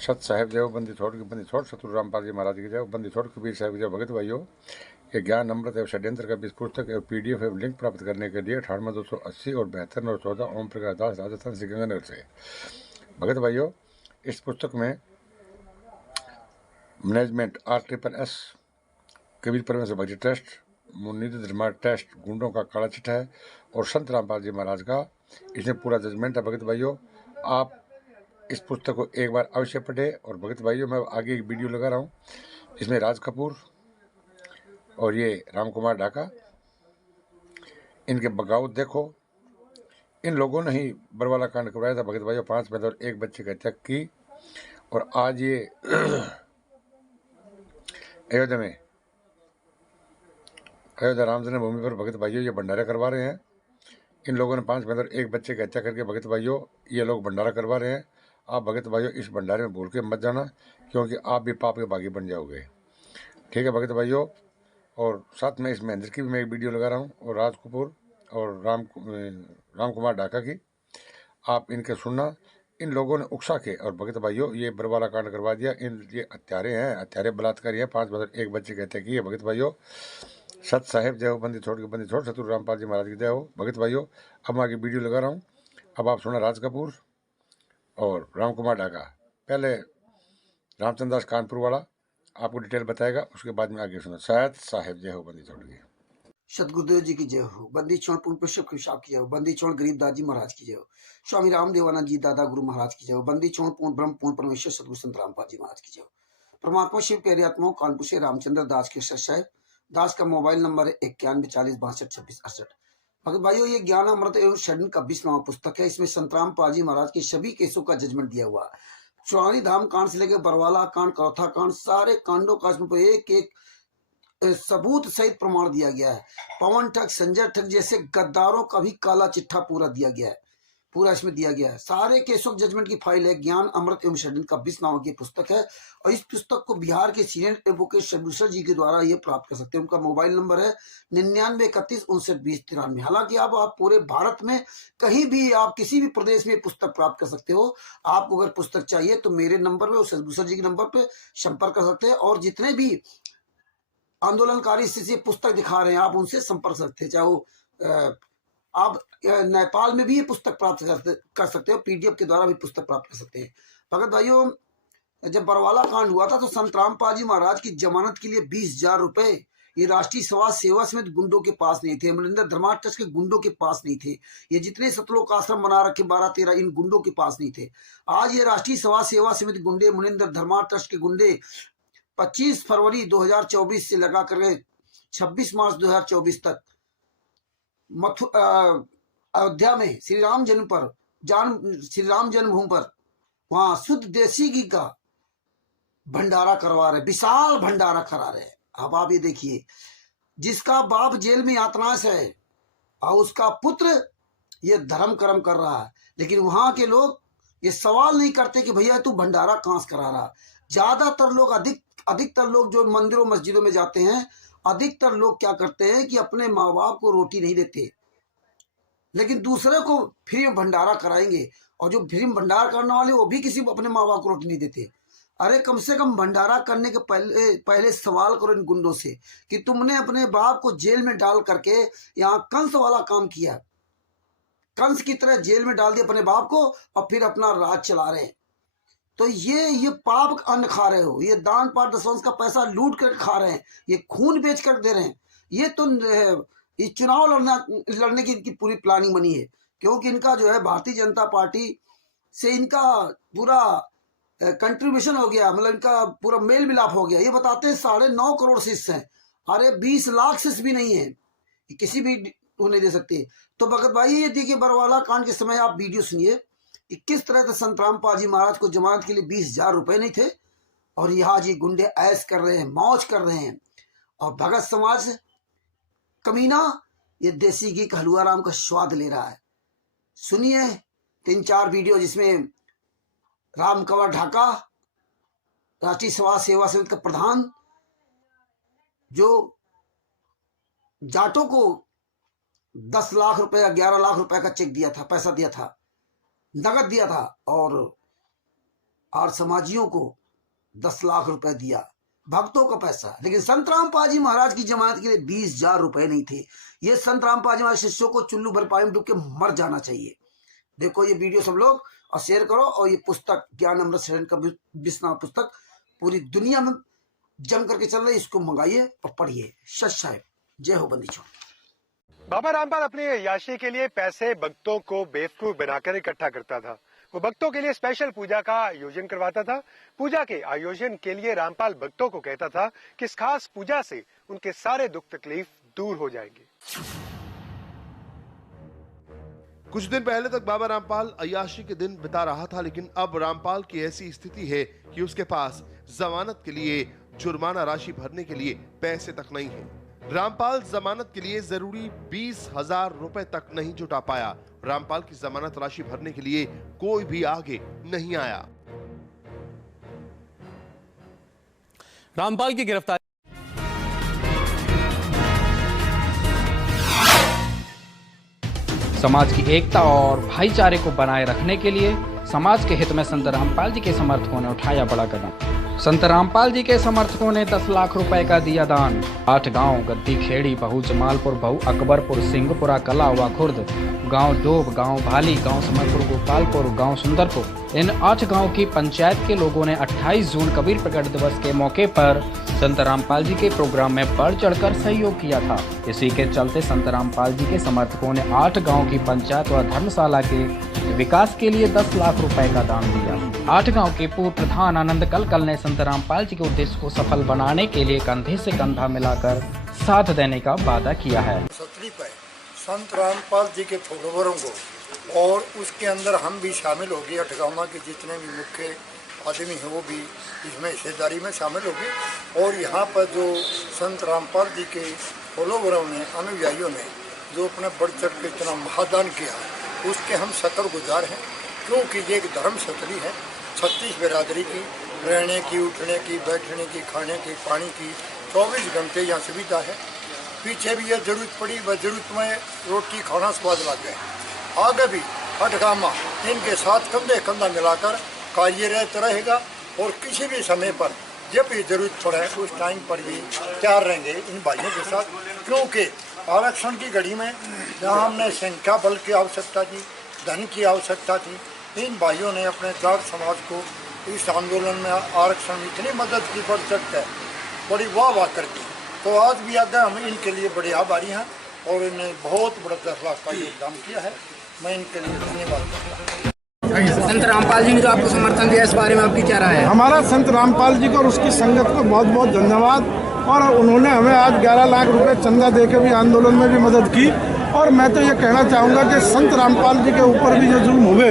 सत साहेब जय बंदी छोड़ की बंदी छोड़ सतगुरु रामपाल जी महाराज की जय बंदी छोड़ कबीर साहब की जय। भगत भाइयों, ये ज्ञान अमृत एवं षड्यंत्र का बीस पुस्तक एवं पीडीएफ एवं लिंक प्राप्त करने के लिए 98 280 और 72 और 14 ओम प्रकाश दास राजस्थान श्री गंगानगर से। भगत भाइयों, इस पुस्तक में मैनेजमेंट RSSS कबीर परमेश्वर भक्ति ट्रस्ट, मुनीन्द्र धर्मा ट्रस्ट, गुंडों का काला चिट्ठा है और संत रामपाल जी महाराज का इसमें पूरा जजमेंट है। भगत भाइयों, आप इस पुस्तक को एक बार अवश्य पढ़े। और भगत भाइयों, मैं आगे एक वीडियो लगा रहा हूँ, इसमें राज कपूर और ये राम कुमार ढाका, इनके बगावत देखो। इन लोगों ने ही बरवाला कांड करवाया था भगत भाइयों, 5 पैदा और 1 बच्चे की हत्या की। और आज ये अयोध्या राम जन्मभूमि पर भगत भाइयों ये भंडारा करवा रहे हैं। इन लोगों ने 5 पैदा और 1 बच्चे की हत्या करके भगत भाइयों ये लोग भंडारा करवा रहे हैं। आप भगत भाइयों इस भंडारे में भूल के मत जाना, क्योंकि आप भी पाप के भागी बन जाओगे। ठीक है भगत भाइयों। और साथ में इस महेंद्र की भी मैं एक वीडियो लगा रहा हूँ, और राज कपूर और राम कुमार ढाका की, आप इनके सुनना। इन लोगों ने उकसा के और भगत भाइयों ये बरवाला कांड करवा दिया। इन ये हत्यारे हैं, हत्यारे बलात्कारी हैं। 5 पैदा 1 बच्चे की हत्या की है। भगत भाइयों, सत साहेब जय हो, बंदी छोड़ के बंदी छोड़ सतगुरु रामपाल जी महाराज की जय हो। भगत भाइयों, अब मैं आगे वीडियो लगा रहा हूँ, अब आप सुना राज कपूर और राम कुमार ढाका। पहले रामचंद्र दास कानपुर वाला आपको डिटेल बताएगा, उसके बाद में आगे सुना। सत साहेब जय हो, बंदी छोड़ की। सतगुरुदेव जी की जय हो, बंदी छोड़ पूर्ण पुष्प साहब की जय हो, बंदी छोड़ गरीबदास जी महाराज की जय हो, स्वामी रामदेवानंद जी दादा गुरु महाराज की जय हो, बंदी छोड़ पूर्ण ब्रह्म पूर्ण परमेश्वर सतगुरु संत रामपाल जी महाराज की जय हो। परमात्मा शिव प्यारे आत्माओं, कानपुर से रामचंद्र दास के साहेब दास का मोबाइल नंबर है 91 40 62 26 68। भगत भाइयों, ये ज्ञान अमृत एवं षड्यंत्र का 20वां पुस्तक है। इसमें संत रामपाल जी महाराज के सभी केसों का जजमेंट दिया हुआ है। चौहानी धाम कांड से लेकर बरवाला कांड, कौथा कांड, सारे कांडों का इसमें एक एक सबूत सहित प्रमाण दिया गया है। पवन ठग, संजय ठग जैसे गद्दारों का भी काला चिट्ठा पूरा दिया गया है, पूरा इसमें दिया गया है। सारे केसों जजमेंट की फाइल है। ज्ञान अमृत एवं षड्यंत्र का 20 नामक ये पुस्तक है। और इस पुस्तक को बिहार के सीनियर एडवोकेट शब्बूसर जी के द्वारा ये प्राप्त कर सकते हैं। उनका मोबाइल नंबर है 99 31 59 20 93। हालांकि आप पूरे भारत में कहीं भी, आप किसी भी प्रदेश में पुस्तक प्राप्त कर सकते हो। आपको अगर पुस्तक चाहिए तो मेरे नंबर पे, शब्बूसर जी के नंबर पे संपर्क कर सकते हैं। और जितने भी आंदोलनकारी स्थिति पुस्तक दिखा रहे हैं, आप उनसे संपर्क सकते हैं। चाहे वो आप नेपाल में भी ये पुस्तक प्राप्त कर सकते हो, पीडीएफ के द्वारा भी पुस्तक प्राप्त कर सकते हैं। भगत भाइयों, जब बरवाला कांड हुआ था तो संत रामपाल जी महाराज की जमानत के लिए 20,000 रुपए ये राष्ट्रीय समाज सेवा समित गुंडों के पास नहीं थे, मुनिन्द्र धर्मा ट्रस्ट के गुंडों के पास नहीं थे। ये जितने सतलोक आश्रम बना रखे 12-13, इन गुंडों के पास नहीं थे। आज ये राष्ट्रीय समाज सेवा समिति गुंडे, मुनिन्द्र धर्मा ट्रस्ट के गुंडे 25 फरवरी 2024 से लगा कर 26 मार्च 2024 तक अयोध्या में श्री राम जन्मभूमि पर वहां शुद्ध देसी घी का भंडारा करवा रहे, विशाल भंडारा करा रहे। अब आप ये देखिए, जिसका बाप जेल में यातनाश है और उसका पुत्र ये धर्म कर्म कर रहा है, लेकिन वहां के लोग ये सवाल नहीं करते कि भैया तू भंडारा कहां से करा रहा। ज्यादातर लोग, अधिकतर लोग जो मंदिरों मस्जिदों में जाते हैं, अधिकतर लोग क्या करते हैं कि अपने माँ बाप को रोटी नहीं देते, लेकिन दूसरे को फ्री में भंडारा कराएंगे। और जो फ्री में भंडारा करने वाले वो भी किसी को, अपने माँ बाप को रोटी नहीं देते। अरे कम से कम भंडारा करने के पहले सवाल करो इन गुंडों से कि तुमने अपने बाप को जेल में डाल करके यहाँ कंस वाला काम किया, कंस की तरह जेल में डाल दिया अपने बाप को और फिर अपना राज चला रहे हैं। तो ये पाप अन्न खा रहे हो, ये दान पाठ दशवंश का पैसा लूट कर खा रहे हैं, ये खून बेच कर दे रहे हैं। ये तो ये चुनाव लड़ने की इनकी पूरी प्लानिंग बनी है, क्योंकि इनका जो है भारतीय जनता पार्टी से इनका पूरा कंट्रीब्यूशन हो गया, मतलब इनका पूरा मेल मिलाप हो गया। ये बताते हैं 9.5 करोड़ शिष्य हैं। अरे 20 लाख शिष्य भी नहीं है, किसी भी नहीं दे सकते। तो भगत भाई, ये देखिए बरवाला कांड के समय आप वीडियो सुनिए कि किस तरह से संत रामपाल जी महाराज को जमानत के लिए 20,000 रुपए नहीं थे, और यहाँ जी गुंडे ऐश कर रहे हैं, मौज कर रहे हैं। और भगत समाज कमीना ये देसी घी का हलवा राम का स्वाद ले रहा है। सुनिए 3-4 वीडियो जिसमें राम कुमार ढाका, राष्ट्रीय समाज सेवा समिति का प्रधान, जो जाटों को 10 लाख रुपए या 11 लाख रुपए का चेक दिया था, पैसा दिया था, नगद दिया था, और और समाजियों को 10 लाख रुपए दिया, भक्तों का पैसा। लेकिन संत रामपाल जी महाराज की जमानत के लिए 20,000 रुपए नहीं थे। ये संत रामपाल जी महाराज शिष्यों को चुल्लू भर पानी में डूब के मर जाना चाहिए। देखो ये वीडियो सब लोग और शेयर करो, और ये पुस्तक ज्ञान अमृत शरण का विश्वनाथ पुस्तक पूरी दुनिया में जम करके चल रही, इसको मंगाइए और पढ़िए। सच साहेब, जय हो बंदी छोड़। बाबा रामपाल अपनी अय्याशी के लिए पैसे भक्तों को बेवकूफ बनाकर इकट्ठा करता था। वो भक्तों के लिए स्पेशल पूजा का आयोजन करवाता था। पूजा के आयोजन के लिए रामपाल भक्तों को कहता था कि इस खास पूजा से उनके सारे दुख तकलीफ दूर हो जाएंगे। कुछ दिन पहले तक बाबा रामपाल अय्याशी के दिन बिता रहा था, लेकिन अब रामपाल की ऐसी स्थिति है कि उसके पास जमानत के लिए जुर्माना राशि भरने के लिए पैसे तक नहीं है। रामपाल जमानत के लिए जरूरी 20,000 रुपए तक नहीं जुटा पाया। रामपाल की जमानत राशि भरने के लिए कोई भी आगे नहीं आया। रामपाल की गिरफ्तारी समाज की एकता और भाईचारे को बनाए रखने के लिए समाज के हित में संत रामपाल जी के समर्थकों ने उठाया बड़ा कदम। संत रामपाल जी के समर्थकों ने 10 लाख रुपए का दिया दान। 8 गांव गद्दी खेड़ी, बहु जमालपुर, बहु अकबरपुर, सिंहपुरा, कलावा, खुर्द, गांव डोब, गांव भाली, गांव समरपुर, गोपालपुर, गांव सुंदरपुर, इन 8 गांव की पंचायत के लोगों ने 28 जून कबीर प्रकट दिवस के मौके पर संत रामपाल जी के प्रोग्राम में बढ़ चढ़कर सहयोग किया था। इसी के चलते संत रामपाल जी के समर्थकों ने 8 गांव की पंचायत व धर्मशाला के विकास के लिए 10 लाख रुपए का दान दिया। 8 गांव के पूर्व प्रधान आनंद कलकल ने संत रामपाल जी के उद्देश्य को सफल बनाने के लिए कंधे से कंधा मिलाकर साथ देने का वादा किया है। संत रामपाल जी के फॉलोवरों को और उसके अंदर हम भी शामिल हो गए। 8 गाँव के जितने भी मुख्य आदमी हैं वो भी इसमें हिस्सेदारी में शामिल हो गए। और यहाँ पर जो संत रामपाल जी के फॉलोवरों ने, अनुयायियों ने जो अपने बढ़ चढ़ के इतना महादान किया, उसके हम शुक्रगुजार हैं। क्योंकि ये एक धर्म स्थली है। 36 बिरादरी की रहने की, उठने की, बैठने की, खाने की, पानी की 24 घंटे यहाँ सुविधा है। पीछे भी यह जरूरत पड़ी, वह जरूरत में रोटी खाना स्वाद लग गए। आगे भी 8 गाँव इनके साथ कंधे कंधा मिलाकर कार्यरत रहेगा और किसी भी समय पर जब भी जरूरत पड़े उस टाइम पर भी तैयार रहेंगे इन भाइयों के साथ। क्योंकि आरक्षण की घड़ी में जहाँ हमने संख्या बल की आवश्यकता थी, धन की आवश्यकता थी, इन भाइयों ने अपने जाट समाज को इस आंदोलन में आरक्षण में इतनी मदद की, बढ़ सकता है, बड़ी वाह करती। तो आज भी आगे हम इनके लिए बड़े आभारी हैं और इन्हें बहुत बड़ा 10 लाख का योगदान किया है। मैं इनके लिए धन्यवाद करता हूँ। संत रामपाल जी ने जो आपको समर्थन दिया, इस बारे में आपकी क्या राय है? हमारा संत रामपाल जी को और उसकी संगत को बहुत बहुत धन्यवाद। और उन्होंने हमें आज 11 लाख रुपए चंदा देकर भी आंदोलन में भी मदद की। और मैं तो ये कहना चाहूँगा कि संत रामपाल जी के ऊपर भी जो जुल्म हुए,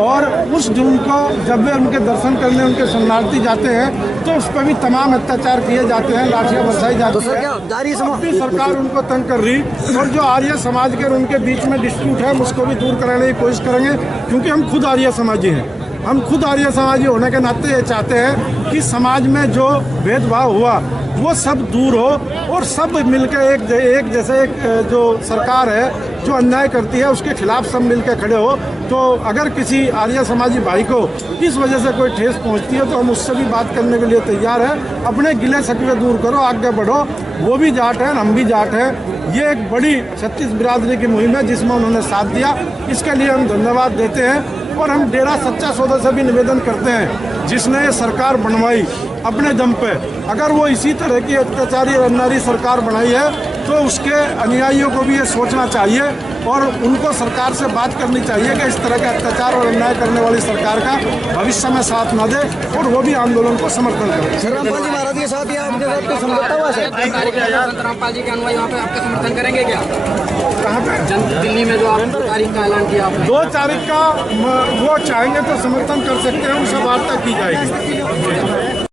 और उस जुल्म को जब वे उनके दर्शन करने उनके शरणार्थी जाते हैं तो उस पर भी तमाम अत्याचार किए जाते हैं, लाठियाँ बरसाई जाती है। सरकार उनको तंग कर रही। और जो आर्य समाज के उनके बीच में डिस्प्यूट है उसको भी दूर कराने की कोशिश करेंगे। क्योंकि हम खुद आर्य समाजी हैं। हम खुद आर्य समाजी होने के नाते ये चाहते हैं कि समाज में जो भेदभाव हुआ वो सब दूर हो और सब मिलकर एक जैसे एक जो सरकार है जो अन्याय करती है उसके खिलाफ सब मिलकर खड़े हो। तो अगर किसी आर्य समाजी भाई को इस वजह से कोई ठेस पहुंचती है तो हम उससे भी बात करने के लिए तैयार हैं। अपने गिले शिकवे दूर करो, आगे बढ़ो। वो भी जाट हैं, हम भी जाट हैं। ये एक बड़ी 36 बिरादरी की मुहिम है जिसमें उन्होंने साथ दिया, इसके लिए हम धन्यवाद देते हैं। और हम डेरा सच्चा सौदा से भी निवेदन करते हैं, जिसने ये सरकार बनवाई अपने दम पे, अगर वो इसी तरह की अत्याचारी और अन्यायी सरकार बनाई है तो उसके अनुयायियों को भी ये सोचना चाहिए और उनको सरकार से बात करनी चाहिए कि इस तरह के अत्याचार और अन्याय करने वाली सरकार का भविष्य में साथ न दे और वो भी आंदोलन को समर्थन करें। रामपाल जी महाराज के साथ या आपके साथ कोई समझौता हुआ है? संत रामपाल जी के अनुयायी वहाँ पे आपका समर्थन करेंगे क्या? कहाँ पे? दिल्ली में जो आप 2 तारीख का ऐलान किया आपने। 2 तारीख का वो चाहेंगे तो समर्थन कर सकते हैं, उनसे वार्ता की जाएगी।